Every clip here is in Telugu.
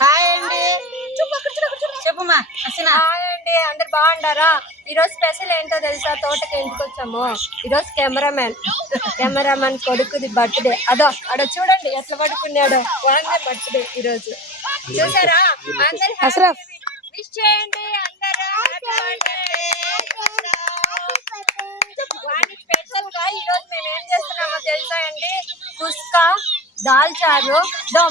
హాయ్ అండి. చెప్పమ్మా. హాయ్ అండి, అందరు బాగుండారా? ఈరోజు స్పెషల్ ఏంటో తెలుసా? తోటకి ఎందుకు వచ్చాము? ఈరోజు కెమెరామెన్ కొడుకుది బర్త్డే. ఆడో చూడండి ఎట్లా పడుకున్నాడో. వాందే బర్త్డే ఈరోజు. చూసారా? అందరు విష్ చేయండి అందరూ. స్పెషల్ గా ఈరోజు మేము ఏం చేస్తున్నామో తెలుసా అండి? కుస్కా, దాల్ చారు,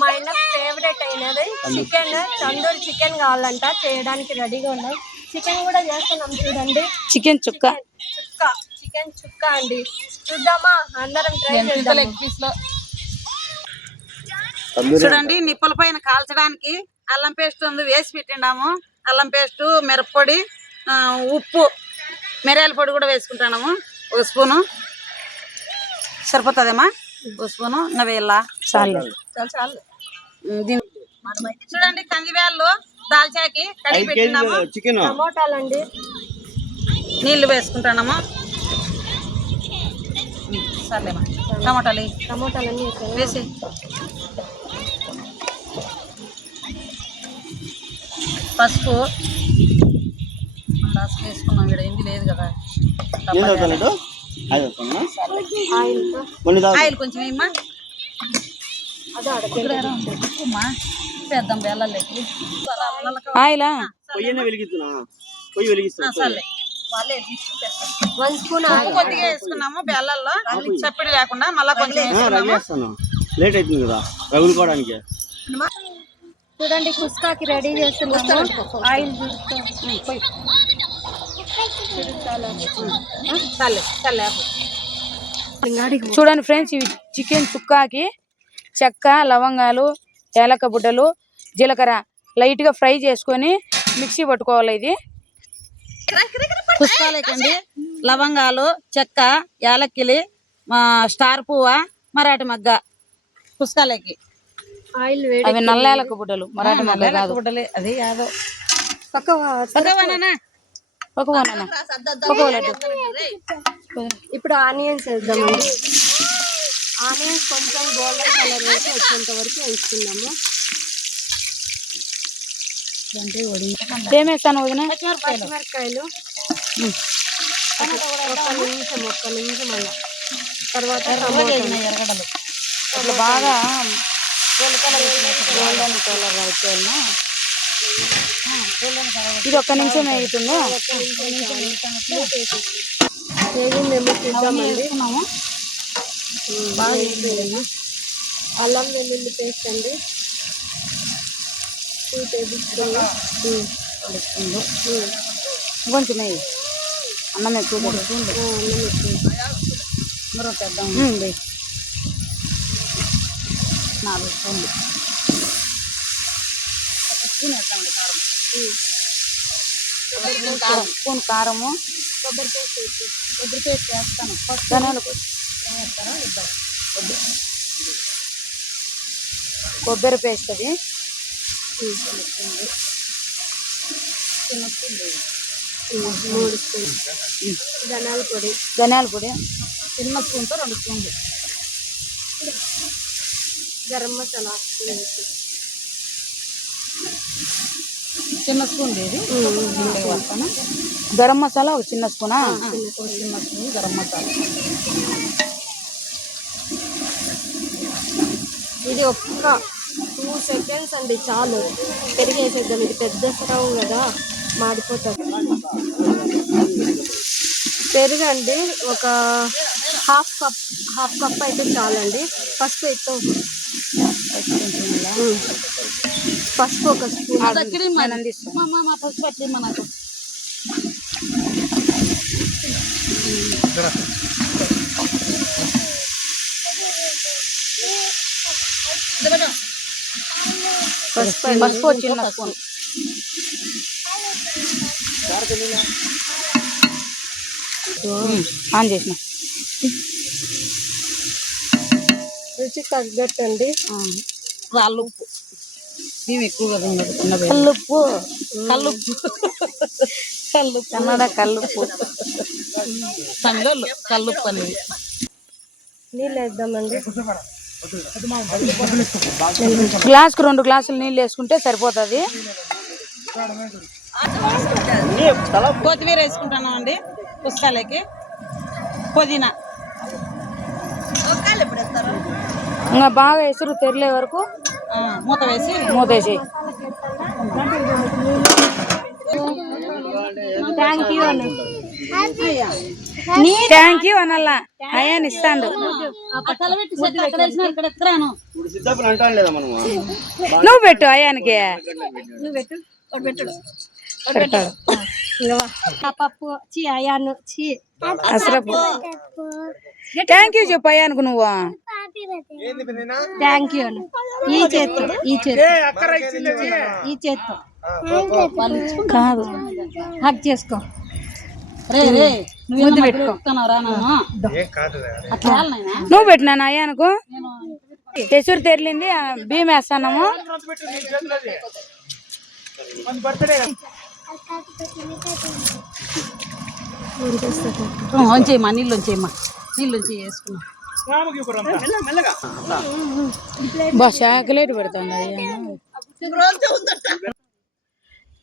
మా ఆయన ఫేవరెట్ అయినది చికెన్, తందూరి చికెన్ కావాలంట, చేయడానికి రెడీగా ఉన్నాం. చికెన్ కూడా చేస్తున్నాం చూడండి. చికెన్ చుక్క అండి. చూద్దామా? అందరం ట్రై చేద్దాం. చూడండి, నిప్పుల పైన కాల్చడానికి అల్లం పేస్ట్ ఉంది, వేసి పెట్టిండాము. అల్లం పేస్ట్, మిరప్పొడి, ఉప్పు, మిరియాల పొడి కూడా వేసుకుంటున్నాము. ఒక స్పూను సరిపోతుందేమా? ఒక స్పూను ఇంకా వేయాలా? చాలు. చూడండి, కందివేళ్ళు దాల్చాకి కడిగి పెట్టినాము. టమోటాలండి, నీళ్లు వేసుకుంటున్నాము. సర్లేమా, టమోటాలన్నీ వేసి పసుపు వేసుకున్నాం. ఇక్కడ ఏంది లేదు కదా. ఆయిల్ కొంచెం వేయమ్మా. పెద్దాం బెల్లకి ఆయిలా. కొద్దిగా వేసుకున్నాము బెల్లలో, చప్పిడి లేకుండా. మళ్ళా కొంచెం లేట్ అవుతుంది కదా రగులుకోవడానికి. చూడండి, కుస్కాకి రెడీ చేస్తున్నాము. ఆయిల్ చూడండి ఫ్రెండ్స్, ఇవి చికెన్ చుక్కాకి చెక్క, లవంగాలు, ఏలక బుడ్డలు, జీలకర్ర లైట్ గా ఫ్రై చేసుకొని మిక్సీ పట్టుకోవాలి. ఇది కుస్కాలేకండి లవంగాలు, చెక్క, యాలక్కిలి, స్టార్ పువ్వ, మరాఠీ మగ్గ కుస్కాలేకి. ఆయిల్ అవి నల్ల ఏలక బుడ్డలు, మరాఠీ మగ్గ కాదు. బుడ్డలే అది యాదో. ఇప్పుడు ఆనియన్స్ వేద్దామండి. ఆనియన్స్ కొంచెం గోల్డెన్ కలర్ వేసి వచ్చేంత వరకు వేసుకున్నాము. ఏమేస్తాను వదిన? పచ్చిమిరపకాయలు ఒక్క నిమిషం అలా. తర్వాత ఎరగడలు ఇట్లా బాగా గోల్డెన్ కలర్ వచ్చేయాలి. ఇది ఒక్క నిమిషం వేగుతుందా? మేము చూద్దామండి. అల్లం వెల్లుల్లి పేస్ట్ అండి 2 టేబుల్ స్పూన్. కొంచెం వేయి. అన్నం ఎక్కువ తెద్దాం. 4 స్పూన్లు. ఒక స్పూన్ వేద్దామండి కారం. స్పూన్ కారము, కొబ్బరి పేస్ట్ వేస్తాను. ధనియాలు, వేస్తారా? ఇద్దాం. కొబ్బరి పేస్ట్, అది చిన్న స్పూన్ 3 స్పూన్. ధనియాల పొడి చిన్న స్పూన్తో 2 స్పూన్లు. గరం మసాలా చిన్న స్పూన్ ఇది. గరం మసాలా ఒక చిన్న స్పూనా? చిన్న స్పూన్ గరం మసాలా. ఇది ఒక్క 2 సెకండ్స్ అండి, చాలు. పెరిగేసేద్దాం. ఇది పెద్ద స్టవ్ కదా, మాడిపోతుంది. పెరుగండి ఒక హాఫ్ కప్ అయితే చాలండి. పసుపు ఎక్కువ, పసుపు ఒక స్పూన్. పసుపు అట్లే మనకు పసుపు చిన్న స్పూన్. ఆన్ చేసిన. రుచి తగ్గట్టండి రాళ్ళుప్పు. మేము ఎక్కువగా కల్లుప్పు, కన్నడ కల్లుప్పు, తమిళ కల్లుప్పు అనేది. నీళ్ళు వేద్దామండి. గ్లాస్కి 2 గ్లాసులు నీళ్ళు వేసుకుంటే సరిపోతుంది. కొత్తిమీర వేసుకుంటున్నాం అండి పుస్తకాలకి, పుదీనా. ఇంకా బాగా ఎసురు తెరలే వరకు మూత వేసి మూతేసి. థ్యాంక్ యూ అనల్లా అయ్యాని ఇస్తాడు. నువ్వు పెట్టు అయ్యానికి. పప్పు అయాను అసలు థ్యాంక్ యూ చెప్పు అయ్యానుకు నువ్వు. థ్యాంక్ యూ అను. ఈ చేత్తో కాదు హక్ చేసుకో. ముందు పెట్టుకుంటున్నారా? నువ్వు పెట్టినా అయ్యానుకు. ఎసురు తెరిలింది, బియ్యం వేస్తున్నాము. వంచేయమ్మా, నీళ్ళు వంచేయమ్మా, నీళ్ళు వంచి వేసుకున్నాం. బా చాకలేట్ పెడతాండి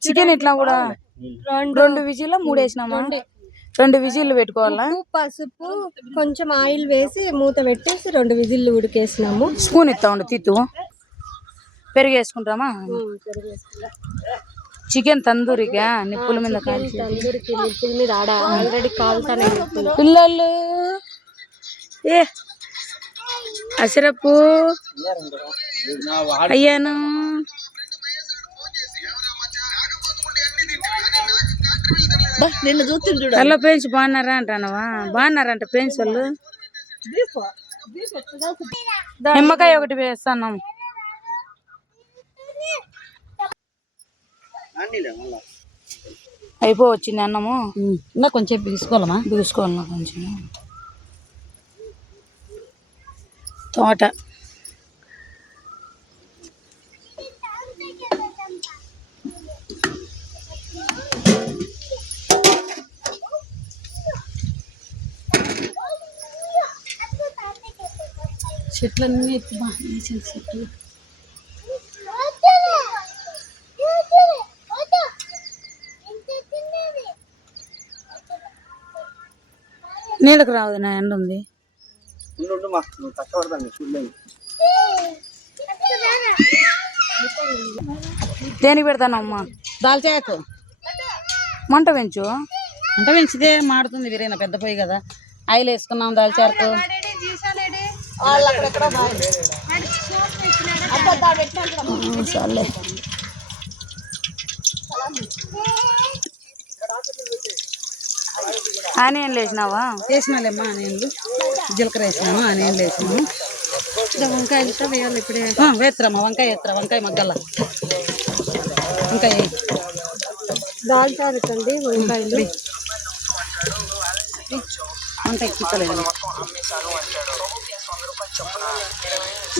చికెన్. ఇట్లా కూడా 2 విజిల్ 3 వేసినామా? 2 విజిల్లు పెట్టుకోవాలా. పసుపు కొంచెం ఆయిల్ వేసి మూత పెట్టేసి 2 విజిల్లు ఉడికేసినాము. స్పూన్ ఇస్తా ఉండు తిత్తు. పెరుగు వేసుకుంటామా? చికెన్ తందూరిగా నిప్పుల మీద కాల్చి. తందూరికి నిప్పుల మీద ఆల్రెడీ కాలుతానే పిల్లలు ఏ అసరపు అయ్యాను. నిన్ను చూస్తుండు. హలో ఫ్రెండ్స్, బాగున్నారా అంటానవా? బాగున్నారంట ఫ్రెండ్స్ వాళ్ళు. నిమ్మకాయ ఒకటి వేస్తాను. అయిపోవచ్చింది అన్నము. ఇంకా కొంచెం బిగుసుకోవాలమ్మా. బిగుసుకోవాలన్నా కొంచెం. తోట చెట్లన్నీ ఎత్తి బాగా చెట్లు. నీళ్ళకి రావద్దు, నా ఎండ ఉంది. దేనికి పెడతానమ్మా? దాల్చాకు మంట పెంచు. మంట పెంచితే మాడుతుంది. వీరైనా పెద్ద పొయ్యి కదా. ఆయిల్ వేసుకున్నాం, దాల్చాకు. చాలే. ఆనియన్లు వేసినావా? వేసినాలేమ్మా ఆనియన్లు, జీలకర్ర వేసినాను, ఆనియన్లు వేసినాను. వంకాయలతో వేయాలి ఇప్పుడే. వేస్తారమ్మా, వంకాయ వేస్తారా? వంకాయ మగ్గల వంకాయ దాల్చారుకండి వంకాయలు. వంకాయ చిక్కలేదు.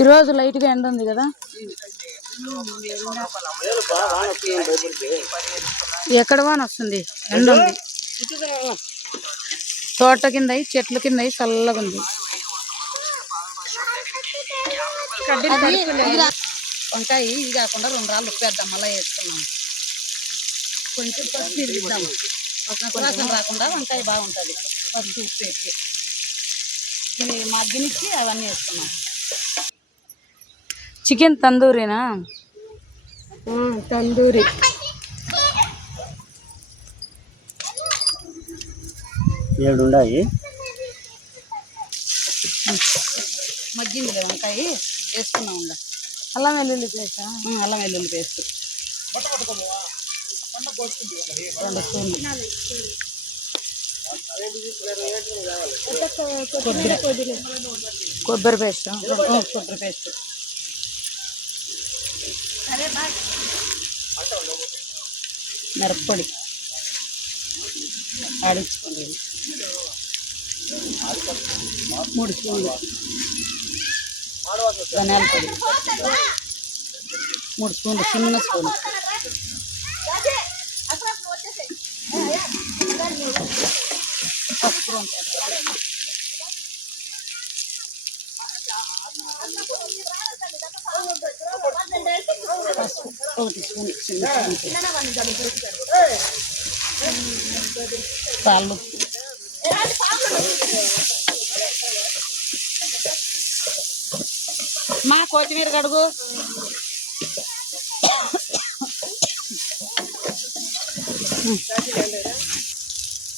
ఈరోజు లైట్గా ఎండ ఉంది కదా. ఎక్కడ వాన వస్తుంది? ఎండ ఉంది. తోట కింద చెట్ల కింద చల్లగా ఉంది. వంకాయ ఇది కాకుండా 2 రాళ్ళు ఉప్పు వేద్దాం. మళ్ళీ వేసుకున్నాం. కొంచెం పసుపు ఇద్దాము, వాసన రాకుండా. వంకాయ బాగుంటుంది. పసుపు ఉప్పు వేసి ఇవి మగ్గనిచ్చి అవన్నీ వేసుకున్నాం. చికెన్ తందూరినా? తందూరి. మగ్గింది వంకాయ వేసుకున్నాం. ఇంకా అల్లం వెల్లుల్లి పేస్ట్. అల్లం వెల్లుల్లి పేస్ట్ 2 స్పూన్లు. కొబ్బరి పేస్ట్. కొబ్బరి పేస్ట్. మిరప్పొడి ఆడించుకోండి. 3 స్పూన్లు ధనియాల పొడి. 3 స్పూన్లు చిన్న స్పూన్. పసుపు పసుపు 1 స్పూన్ సాల్ట్ మా కొత్తిమీర కడుగు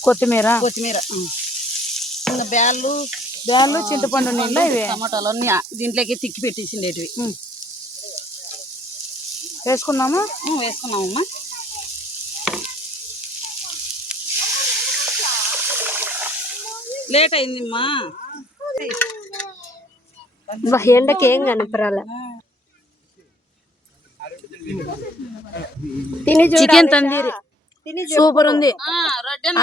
కొత్తిమీర చిన్న బ్యాళ్ళు చింతపండు నీళ్ళు ఇవి టమాటాలు అన్ని దీంట్లోకి తిక్కి పెట్టేసిండేటివి వేసుకున్నాము. వేసుకున్నామమ్మా. లేట్ అయిందమ్మా. ఎండకి ఏం కనపరాల. చికెన్ తందూరి సూపర్ ఉంది.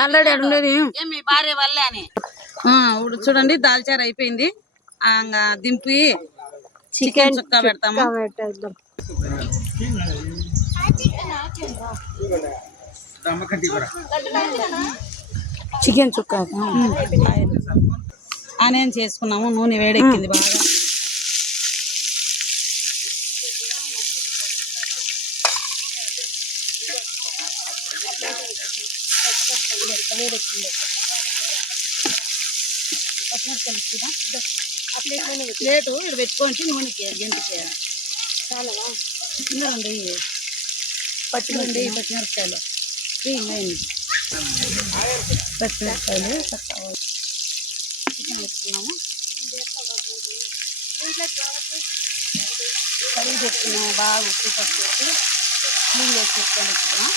ఆల్రెడీ ఉండేది మీ భార్య వల్లే అని ఇప్పుడు చూడండి దాల్చారు అయిపోయింది. దింపి చికెన్ చుక్క పెడతాము. చికెన్ చుక్క ఆనియన్ చేసుకున్నాము. నూనె వేడెక్కింది బాగా. ప్లేటు ఇక్కడ పెట్టుకోండి. నూనెకి గంటకి చాలా ఇందండి పచ్చిమిరండి పచ్చిమిరపకాయలు పచ్చిమిరపకాయలు చికెన్ వేసుకున్నాము. కడిగి పెట్టుకున్నాము బాగా ఉప్పు పసుపు వేసి నీళ్ళు వేసి పెట్టుకొని పెట్టుకున్నాం.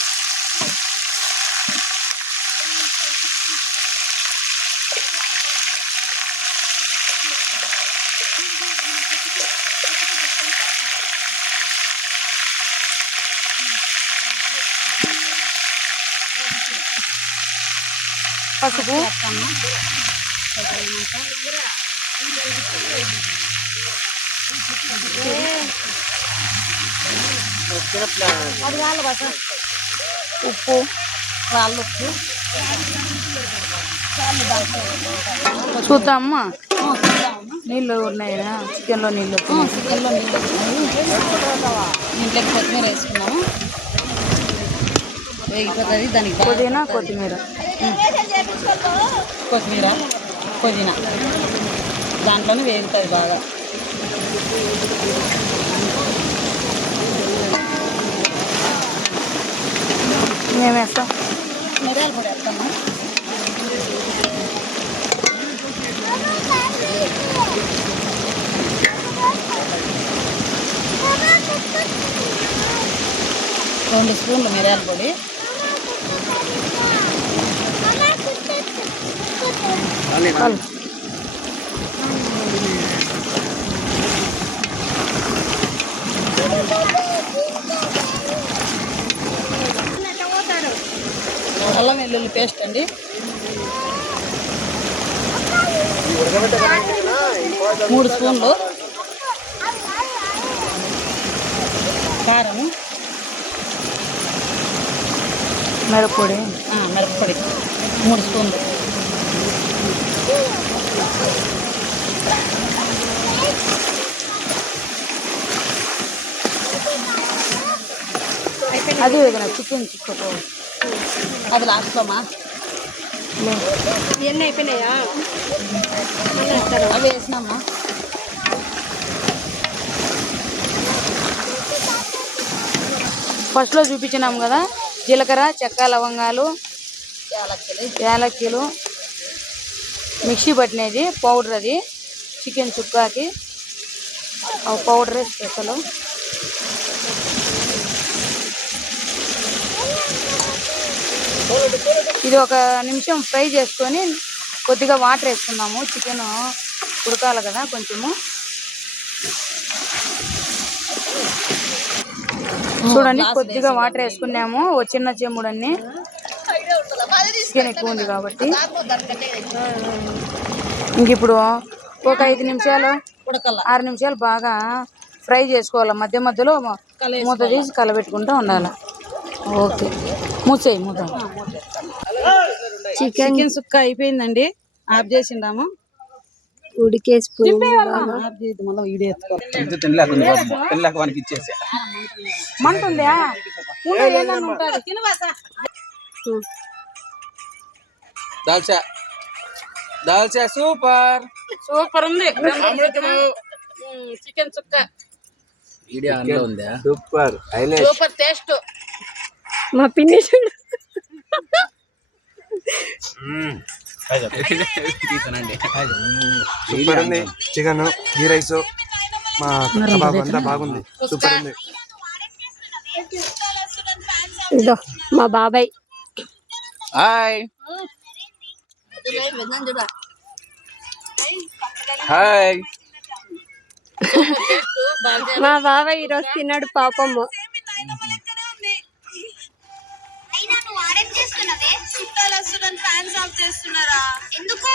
పసుపు ఉప్పు రాళ్ళుప్పు చూద్దామా. నీళ్ళు ఉన్నాయా చికెన్లో? నీళ్ళు చికెన్లో నీళ్ళు వచ్చినాయి. దీంట్లోకి కొత్తిమీర వేసుకున్నాము. వేగిపోతుంది. దానికి పుదీనా కొత్తిమీర పుదీనా దాంట్లోనే వేగుతుంది బాగా. మేము వేస్తాం. మిరియాల పొడి వేస్తాము. రెండు స్పూన్లు మిరియాల పొడి. అల్లం వెల్లుల్లి పేస్ట్ అండి. మూడు స్పూన్లు కారం, మిరప్పొడి 3 స్పూన్లు. అది వేదన చికెన్ చుక్కతో అది లాస్ట్లోమా. ఇవన్నీ అయిపోయినాయా? అవి వేసినామా. ఫస్ట్లో చూపించినాం కదా, జీలకర్ర, చెక్క, లవంగాలు, యాలక్కీలు మిక్సీ పట్టినది పౌడర్. అది చికెన్ చుక్కాకి పౌడరే స్పెషల్. ఇది 1 నిమిషం ఫ్రై చేసుకొని కొద్దిగా వాటర్ వేసుకున్నాము. చికెన్ ఉడకాలి కదా కొంచెము. చూడండి కొద్దిగా వాటర్ వేసుకున్నాము. చిన్న చెమ్ముడన్ని చికెన్ ఎక్కువ ఉంది కాబట్టి. ఇంక ఇప్పుడు ఒక 5 నిమిషాలు 6 నిమిషాలు బాగా ఫ్రై చేసుకోవాలి. మధ్య మధ్యలో మూత తీసి కలబెట్టుకుంటూ ఉండాలి. ఓకే, మూసేయి మూత. చికెన్ సుక్క అయిపోయిందండి. ఆఫ్ చేసిండాము. ఉడికేసిపోయింది బాగా. మళ్ళీ వీడియో ఎత్తుకోవాలి. తినలేక వానికి ఇచ్చేసా. మంట ఉందా? ఏదైనా ఉంటుంది. దాల్చా దాల్చా సూపర్ సూపర్ ఉంది. చికెన్ చుక్క ఉందా? Super super taste. మా పిన్ని చూడు. తీసానండి. సూపర్ ఉంది. చికెన్, గీ రైస్, మా కబాబ్ అంతా బాగుంది. సూపర్ ఉంది. ఇదో మా బాబాయ్. Hi hi. మా బాబాయ్ ఈరోజు తిన్నాడు పాపము. అయినా నువ్వు ఆర్డర్ చేస్తున్నావే చుట్టాలు వస్తున్న ఫ్యాన్స్ ఆఫ్ చేస్తున్నారా ఎందుకు?